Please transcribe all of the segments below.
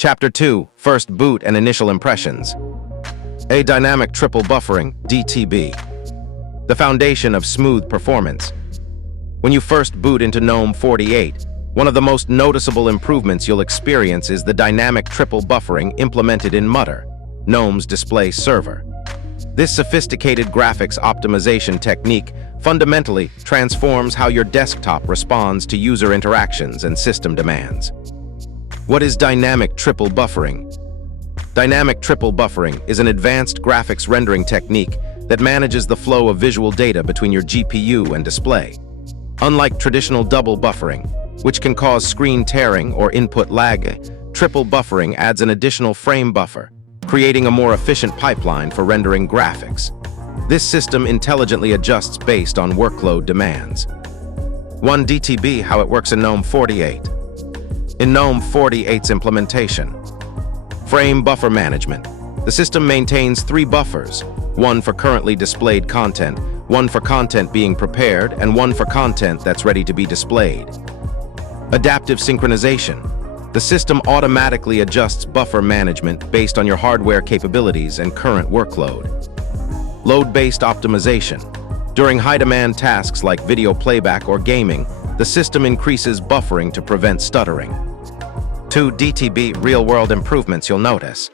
Chapter 2, First Boot and Initial Impressions. A Dynamic Triple Buffering, DTB. The foundation of smooth performance. When you first boot into Gnome 48, one of the most noticeable improvements you'll experience is the dynamic triple buffering implemented in Mutter, Gnome's display server. This sophisticated graphics optimization technique fundamentally transforms how your desktop responds to user interactions and system demands. What is dynamic triple buffering? Dynamic triple buffering is an advanced graphics rendering technique that manages the flow of visual data between your GPU and display. Unlike traditional double buffering, which can cause screen tearing or input lag, triple buffering adds an additional frame buffer, creating a more efficient pipeline for rendering graphics. This system intelligently adjusts based on workload demands. 1 DTB, how it works in Gnome 48. In Gnome 48's implementation, frame buffer management. The system maintains 3 buffers, one for currently displayed content, one for content being prepared, and one for content that's ready to be displayed. Adaptive synchronization. The system automatically adjusts buffer management based on your hardware capabilities and current workload. Load-based optimization. During high-demand tasks like video playback or gaming, the system increases buffering to prevent stuttering. 2 DTB real-world improvements you'll notice.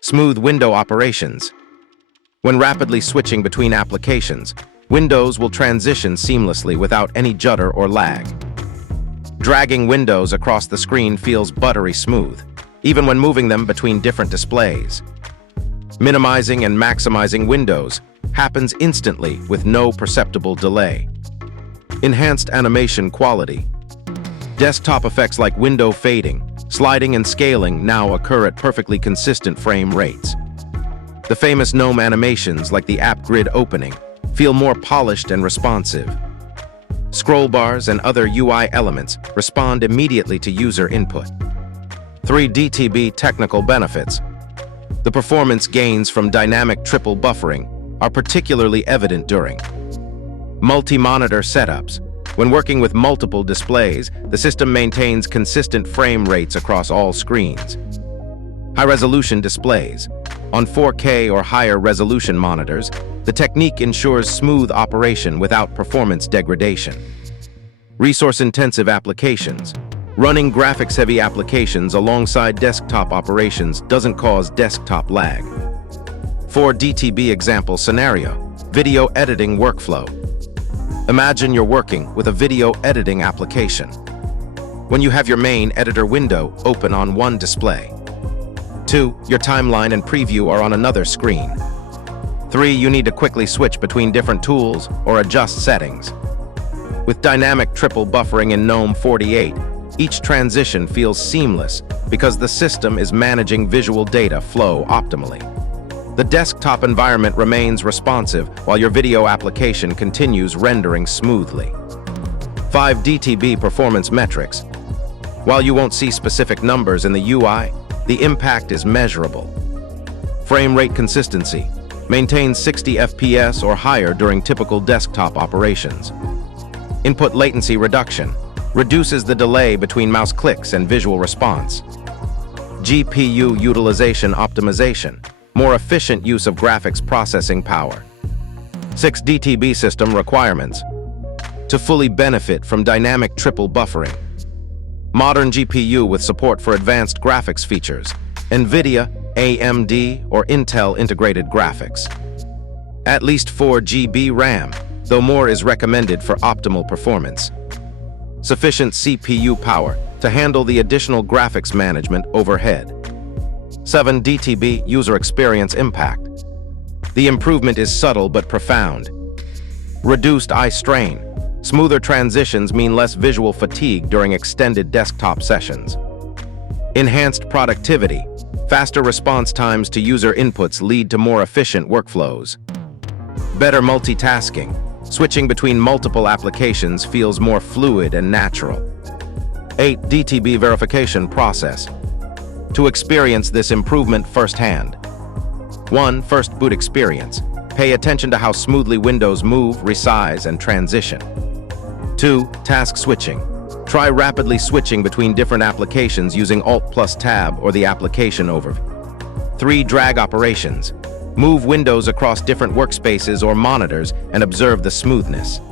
Smooth window operations. When rapidly switching between applications, windows will transition seamlessly without any judder or lag. Dragging windows across the screen feels buttery smooth, even when moving them between different displays. Minimizing and maximizing windows happens instantly with no perceptible delay. Enhanced animation quality. Desktop effects like window fading, sliding, and scaling now occur at perfectly consistent frame rates. The famous Gnome animations, like the app grid opening, feel more polished and responsive. Scroll bars and other UI elements respond immediately to user input. 3 DTB technical benefits. The performance gains from dynamic triple buffering are particularly evident during multi-monitor setups. When working with multiple displays, the system maintains consistent frame rates across all screens. High-resolution displays. On 4K or higher resolution monitors, the technique ensures smooth operation without performance degradation. Resource-intensive applications. Running graphics-heavy applications alongside desktop operations doesn't cause desktop lag. 4 DTB example scenario. Video editing workflow. Imagine you're working with a video editing application. When you have your main editor window open on one display. 2, your timeline and preview are on another screen. 3, you need to quickly switch between different tools or adjust settings. With dynamic triple buffering in Gnome 48, each transition feels seamless because the system is managing visual data flow optimally. The desktop environment remains responsive while your video application continues rendering smoothly. 5 DTB performance metrics. While you won't see specific numbers in the UI, the impact is measurable. Frame rate consistency. Maintain 60 FPS or higher during typical desktop operations. Input latency reduction. Reduces the delay between mouse clicks and visual response. GPU utilization optimization. More efficient use of graphics processing power. 6 DTB system requirements. To fully benefit from dynamic triple buffering. Modern GPU with support for advanced graphics features. NVIDIA, AMD, or Intel integrated graphics. At least 4 GB RAM, though more is recommended for optimal performance. Sufficient CPU power to handle the additional graphics management overhead. 7 DTB user experience impact. The improvement is subtle but profound. Reduced eye strain. Smoother transitions mean less visual fatigue during extended desktop sessions. Enhanced productivity. Faster response times to user inputs lead to more efficient workflows. Better multitasking. Switching between multiple applications feels more fluid and natural. 8 DTB verification process. To experience this improvement firsthand. 1 First boot experience. Pay attention to how smoothly windows move, resize, and transition. 2 Task switching. Try rapidly switching between different applications using Alt+Tab or the application overview. 3. Drag operations. Move windows across different workspaces or monitors and observe the smoothness.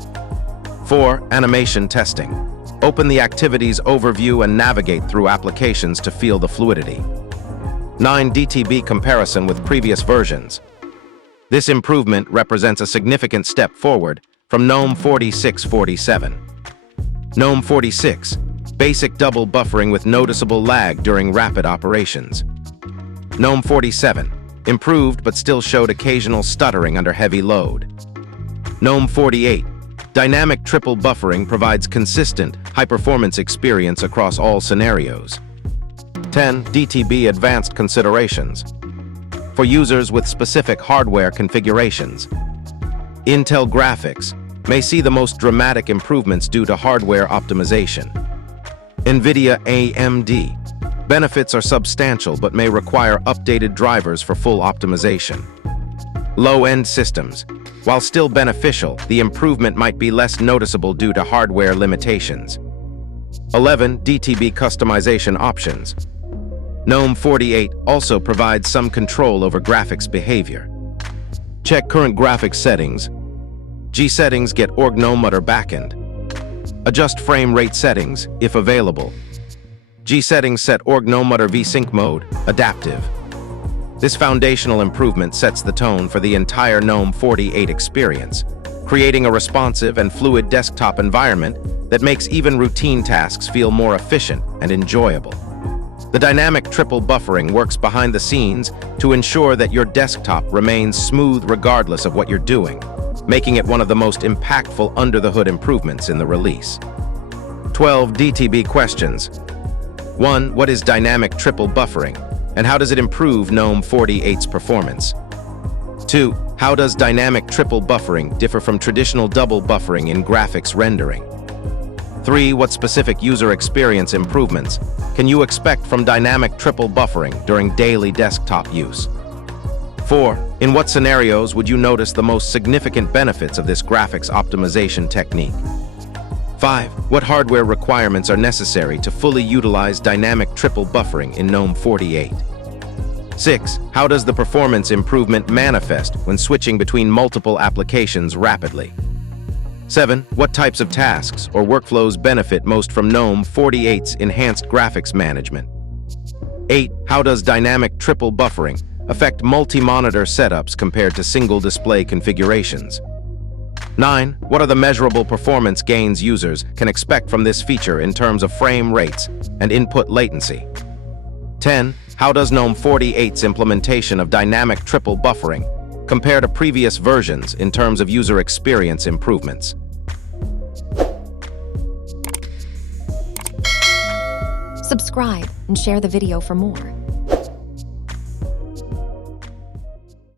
4. Animation testing. Open the activities overview and navigate through applications to feel the fluidity. 9. DTB comparison with previous versions. This improvement represents a significant step forward from Gnome 4647. Gnome 46, basic double buffering with noticeable lag during rapid operations. Gnome 47, improved but still showed occasional stuttering under heavy load. Gnome 48, dynamic triple buffering provides consistent, high-performance experience across all scenarios. 10. DTB advanced considerations. For users with specific hardware configurations, Intel graphics may see the most dramatic improvements due to hardware optimization. NVIDIA AMD benefits are substantial but may require updated drivers for full optimization. Low-end systems, while still beneficial, the improvement might be less noticeable due to hardware limitations. 11. DTB customization options. Gnome 48 also provides some control over graphics behavior. Check current graphics settings. G settings get org Gnome Mutter backend. Adjust frame rate settings, if available. G settings set org Gnome Mutter VSync mode, adaptive. This foundational improvement sets the tone for the entire Gnome 48 experience, creating a responsive and fluid desktop environment that makes even routine tasks feel more efficient and enjoyable. The dynamic triple buffering works behind the scenes to ensure that your desktop remains smooth regardless of what you're doing, making it one of the most impactful under-the-hood improvements in the release. 12. DTB questions. 1. What is dynamic triple buffering, and how does it improve Gnome 48's performance? 2. How does dynamic triple buffering differ from traditional double buffering in graphics rendering? 3. What specific user experience improvements can you expect from dynamic triple buffering during daily desktop use? 4. In what scenarios would you notice the most significant benefits of this graphics optimization technique? 5. What hardware requirements are necessary to fully utilize dynamic triple buffering in Gnome 48? 6. How does the performance improvement manifest when switching between multiple applications rapidly? 7. What types of tasks or workflows benefit most from Gnome 48's enhanced graphics management? 8. How does dynamic triple buffering affect multi-monitor setups compared to single display configurations? 9. What are the measurable performance gains users can expect from this feature in terms of frame rates and input latency? 10. How does Gnome 48's implementation of dynamic triple buffering compare to previous versions in terms of user experience improvements? Subscribe and share the video for more.